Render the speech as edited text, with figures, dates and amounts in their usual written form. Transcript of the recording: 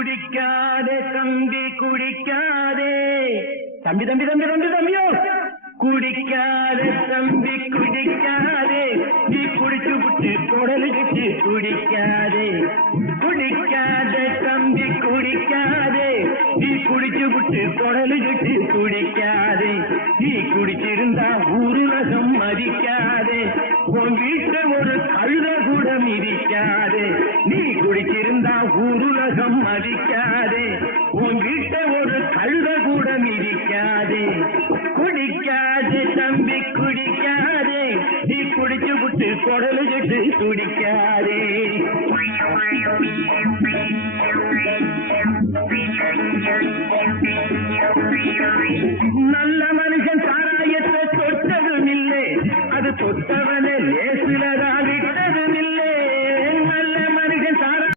குடிக்காதே தம்பி குடிக்காதே, தம்பி தம்பி தம்பி தம்பி தம்பியோ, குடிக்காதே தம்பி குடிக்காதே, நீ குடிச்சு விட்டு குடலுக்கு குடிக்காதே, குடிக்காதே தம்பி குடிக்காதே, நீ குடிச்சு விட்டு குடலுக்கு குடிக்காதே, நீ குடிச்சிருந்தா ஊருலகம் மதிக்காதே, உன் வீட்டை ஒரு கழுத கூட மிதிக்காதே, நீ குடிச்சிருந்தா ஊருலகம் மதிக்காதே, உன் வீட்டை ஒரு கழுத கூட மிதிக்காதே, குடிக்காதே தம்பி குடிக்காதே, நீ குடிச்சு விட்டு குடலுக்கு குடிக்காதே. நல்ல மனுஷ